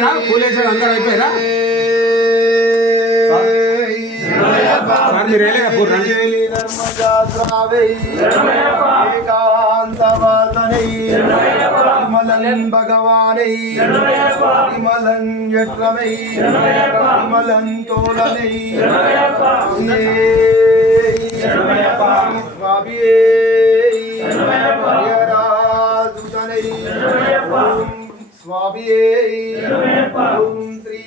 అయిపోయినా పూలేసాడు అందరూ అయిపోయినా మీరు వెళ్ళగా పూర్ణి భగవానై విమలన్ జట్రమై విమలన్ తోలనై స్వామియే స్వామియే శ్రీ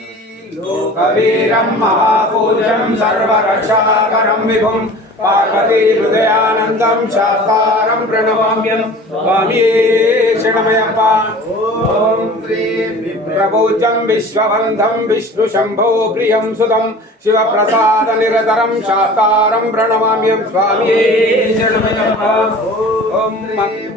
లోకవీరం మహాపూజ్యం సర్వరక్షాకరం విభుం పార్వతీ హృదయానందం శాస్త్రం ప్రణమామ్యం స్వామియే శరణమయ్యప్ప. ఓం శ్రీ ప్రపూజ్యం విశ్వబంధం విష్ణు శంభో ప్రియం సుతం శివప్రసాద నిరతరం శాస్త్రం ప్రణమామ్యం స్వామియే శరణమయ్యప్ప. ఓం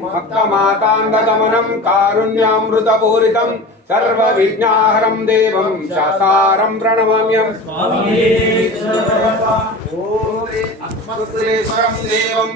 భక్తమాతాంగమనం కారుణ్యామృతపూరితం సర్వ విఘ్నాహరం దేవం శాస్త్రం ప్రణమామ్యం స్వామియే శరణమయ్యప్ప. ఓం దేవం